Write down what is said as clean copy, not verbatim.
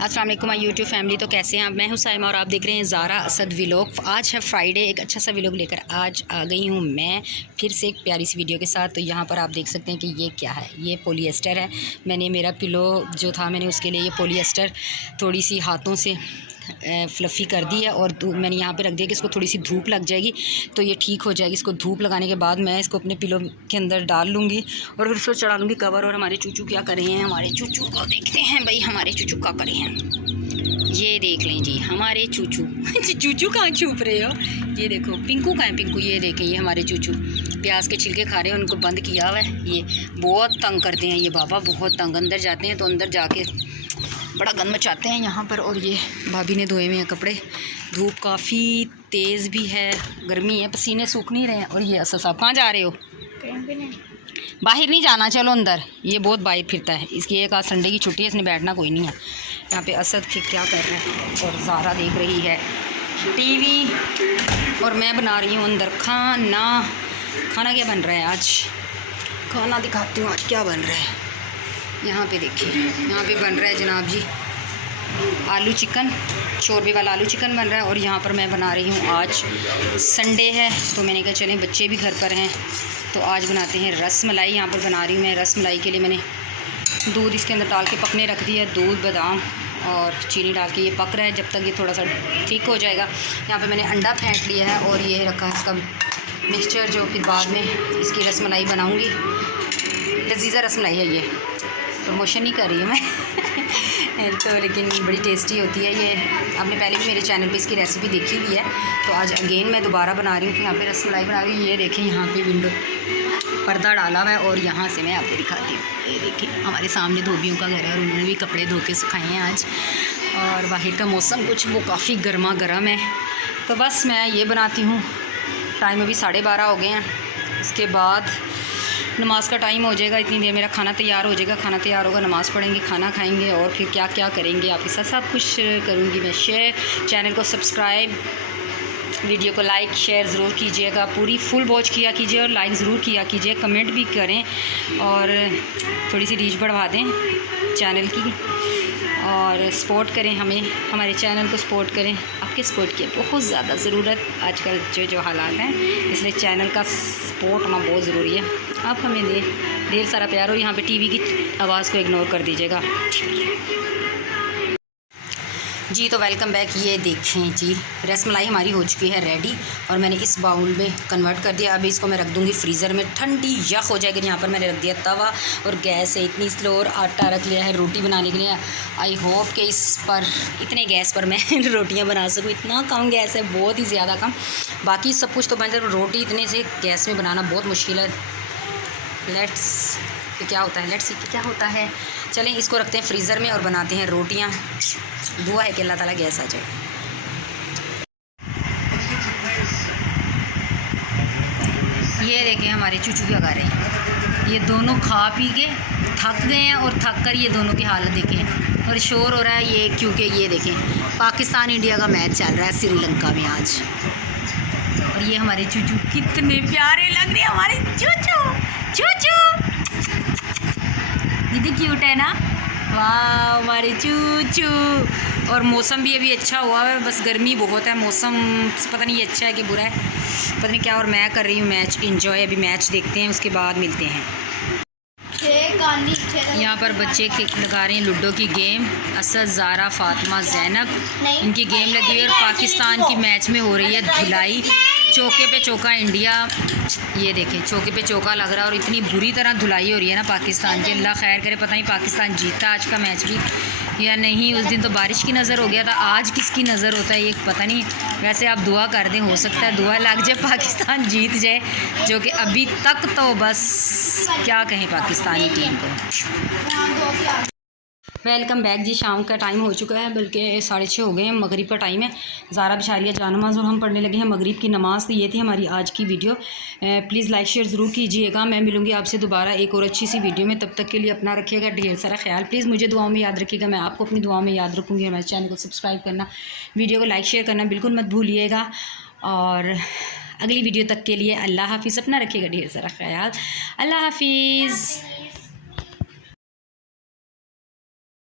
अस्सलाम वालेकुम my YouTube family. तो कैसे हैं आप? मैं हूं साइमा और आप देख रहे हैं ज़ारा असद व्लॉग। आज है फ्राइडे, एक अच्छा सा व्लॉग लेकर आज आ गई हूं मैं फिर से एक प्यारी सी वीडियो के साथ। तो यहाँ पर आप देख सकते हैं कि ये क्या है, ये पॉलिएस्टर है। मैंने मेरा पिलो जो था मैंने उसके लिए ये पॉलिएस्टर थोड़ी सी हाथों से फ्लफ़ी कर दी है और मैंने यहाँ पे रख दिया कि इसको थोड़ी सी धूप लग जाएगी तो ये ठीक हो जाएगी। इसको धूप लगाने के बाद मैं इसको अपने पिलो के अंदर डाल लूँगी और फिर उसको चढ़ा लूँगी कवर। और हमारे चूचू क्या कर रहे हैं, हमारे चूचू को देखते हैं भाई, हमारे चूचू क्या कर रहे हैं। ये देख लें जी हमारे चूचू चूचू कहाँ छुप रहे हो, ये देखो पिंकू कहाँ है, पिंकू ये देखें, ये हमारे चूचू प्याज के छिलके खा रहे हैं, उनको बंद किया हुआ है। ये बहुत तंग करते हैं, ये बाबा बहुत तंग, अंदर जाते हैं तो अंदर जाके बड़ा गंद मचाते हैं यहाँ पर। और ये भाभी ने धोए हुए हैं कपड़े, धूप काफ़ी तेज़ भी है, गर्मी है, पसीने सूख नहीं रहे हैं। और ये असद साहब कहाँ जा रहे हो? बाहर नहीं जाना, चलो अंदर। ये बहुत बाहर फिरता है, इसकी एक आज संडे की छुट्टी है, इसने बैठना कोई नहीं है। यहाँ पे असद के क्या कर रहे हैं और ज़ारा देख रही है टीवी और मैं बना रही हूँ अंदर खाना। खाना क्या बन रहा है आज, खाना दिखाती हूँ आज क्या बन रहा है। यहाँ पे देखिए, यहाँ पे बन रहा है जनाब जी आलू चिकन, शोरबे वाला आलू चिकन बन रहा है। और यहाँ पर मैं बना रही हूँ, आज संडे है तो मैंने कहा चलें बच्चे भी घर पर हैं तो आज बनाते हैं रस मलाई। यहाँ पर बना रही हूँ मैं रस मलाई के लिए मैंने दूध इसके अंदर डाल के पकने रख दिया, दूध बादाम और चीनी डाल के ये पक रहा है जब तक ये थोड़ा सा ठीक हो जाएगा। यहाँ पे मैंने अंडा फेंट लिया है और ये रखा है इसका मिक्सचर, जो फिर बाद में इसकी रस मलाई बनाऊँगी। लजीज़ा रस मलाई है, ये प्रमोशन नहीं कर रही हूँ मैं तो लेकिन बड़ी टेस्टी होती है ये। आपने पहले भी मेरे चैनल पे इसकी रेसिपी देखी हुई है तो आज अगेन मैं दोबारा बना रही हूँ कि यहाँ पे रस मलाई बना रही हूँ। ये देखें यहाँ पे विंडो पर्दा डाला हुआ है और यहाँ से मैं आपको दिखाती हूँ। ये देखिए हमारे सामने धोबियों का घर है और उन्होंने भी कपड़े धो के सुखाए हैं आज। और बाहर का मौसम कुछ वो काफ़ी गर्मा गर्म है। तो बस मैं ये बनाती हूँ, टाइम अभी 12:30 हो गए हैं। उसके बाद नमाज़ का टाइम हो जाएगा, इतनी देर मेरा खाना तैयार हो जाएगा। खाना तैयार होगा, नमाज़ पढ़ेंगे, खाना खाएंगे और फिर क्या क्या करेंगे आपके साथ सब कुछ करूँगी मैं शेयर। चैनल को सब्सक्राइब, वीडियो को लाइक शेयर ज़रूर कीजिएगा, पूरी फुल वॉच किया कीजिए और लाइक ज़रूर किया कीजिए, कमेंट भी करें और थोड़ी सी रीच बढ़वा दें चैनल की और सपोर्ट करें हमें, हमारे चैनल को सपोर्ट करें। आपके सपोर्ट की बहुत ज़्यादा ज़रूरत आजकल जो हालात हैं, इसलिए चैनल का सपोर्ट होना बहुत ज़रूरी है। आप हमें ढेर सारा प्यार। और यहाँ पे टीवी की आवाज़ को इग्नोर कर दीजिएगा जी। तो वेलकम बैक। ये देखें जी रस मलाई हमारी हो चुकी है रेडी और मैंने इस बाउल में कन्वर्ट कर दिया। अभी इसको मैं रख दूँगी फ्रीज़र में, ठंडी यख हो जाएगी। यहाँ पर मैंने रख दिया तवा और गैस है इतनी स्लो और आटा रख लिया है रोटी बनाने के लिए। आई होप कि इस पर इतने गैस पर मैं रोटियाँ बना सकूँ, इतना कम गैस है, बहुत ही ज़्यादा कम। बाकी सब कुछ तो बन जाए, रोटी इतने से गैस में बनाना बहुत मुश्किल है। लेट्स क्या होता है, लेट्स सी क्या होता है। चलें इसको रखते हैं फ्रीज़र में और बनाते हैं रोटियां। दुआ है कि अल्लाह ताला गैस आ जाए। ये देखें हमारे चूचू क्या कर रहे हैं, ये दोनों खा पी के थक गए हैं और थक कर ये दोनों की हालत देखें। और शोर हो रहा है ये क्योंकि ये देखें पाकिस्तान इंडिया का मैच चल रहा है श्रीलंका में आज। और ये हमारे चूचू कितने प्यारे लग रहे हैं, हमारे चूचू चूचू कितने क्यूट है ना, वाह हमारे चूचू। और मौसम भी अभी अच्छा हुआ है, बस गर्मी बहुत है, मौसम पता नहीं अच्छा है कि बुरा है, पता नहीं क्या। और मैं कर रही हूँ मैच इंजॉय, अभी मैच देखते हैं उसके बाद मिलते हैं। यहाँ पर बच्चे लगा रहे हैं लूडो की गेम, असद ज़ारा फातिमा ज़ैनब, इनकी गेम लगी हुई है और पाकिस्तान की मैच में हो रही है धुलाई। चौके पे चौका इंडिया, ये देखें चौके पे चौका लग रहा है और इतनी बुरी तरह धुलाई हो रही है ना पाकिस्तान की। अल्लाह खैर करे, पता नहीं पाकिस्तान जीता आज का मैच भी या नहीं। उस दिन तो बारिश की नज़र हो गया था, आज किसकी नज़र होता है ये पता नहीं। वैसे आप दुआ कर दें, हो सकता है दुआ लग जाए पाकिस्तान जीत जाए, जो कि अभी तक तो बस क्या कहें पाकिस्तानी टीम को। वेलकम बैक जी। शाम का टाइम हो चुका है, बल्कि 6:30 हो गए हैं, मगरिब का टाइम है। ज़ारा बिचारिया जान नमाज़ और हम पढ़ने लगे हैं मगरिब की नमाज़। तो ये थी हमारी आज की वीडियो। प्लीज़ लाइक शेयर ज़रूर कीजिएगा। मैं मिलूँगी आपसे दोबारा एक और अच्छी सी वीडियो में, तब तक के लिए अपना रखिएगा ढेर सारा ख्याल। प्लीज़ मुझे दुआओं में याद रखिएगा, मैं आपको अपनी दुआओं में याद रखूँगी। हमारे चैनल को सब्सक्राइब करना, वीडियो को लाइक शेयर करना बिल्कुल मत भूलिएगा। और अगली वीडियो तक के लिए अल्लाह हाफ़िज़, अपना रखिएगा ढेर सारा ख्याल। अल्लाह हाफ़िज़।